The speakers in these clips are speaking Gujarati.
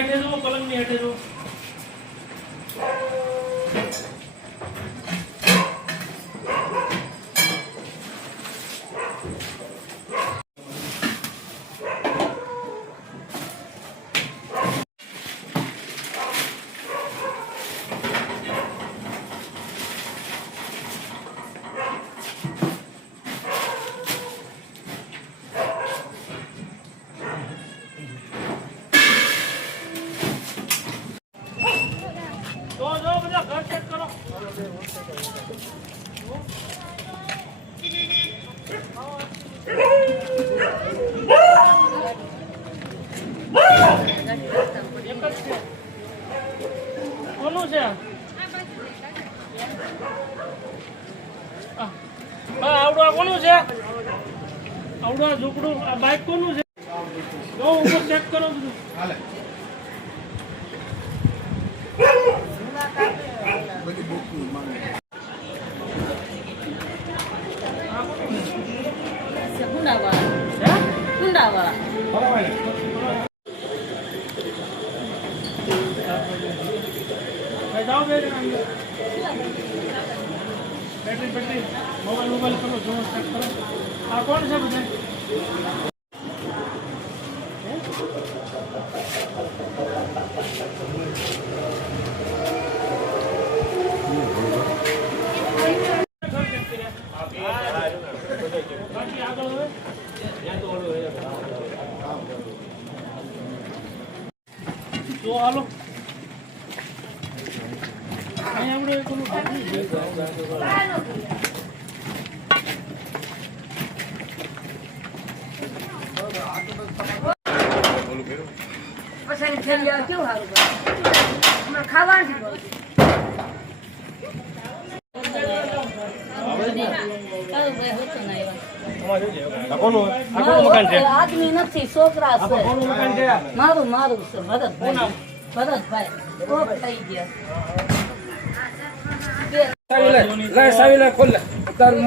હેઠે જો, પલંગની હેઠે જો. કોનું છે આવડું આ કોનું છે આવડું આ ઝૂંપડું આ બાઇક કોનું છે જો ઉપર ચેક કરો બધું जाओ बैटरी मोबाइल करो जो चेक करो कौन से बजे तो हालो આદમી નથી છોકરા છે મારું મારું છે ભરતભાઈ થઈ ગયા સાવી ખોલ તારું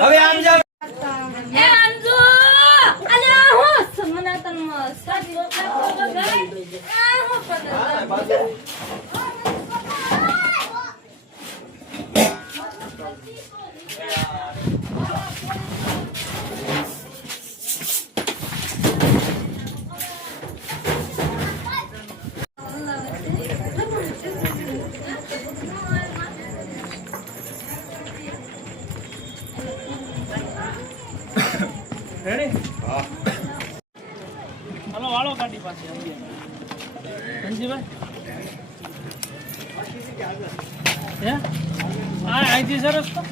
હવે આમ જાવ એ આમજો અલ્યા હો મને તન સાદી રોટલા તો ગઈ આ હો પણ રેડી હા હાલો વાળો ગાડી પાસે સંજીભાઈ હે આ અહીંથી સરસ તો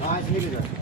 હા નીકળી જાવ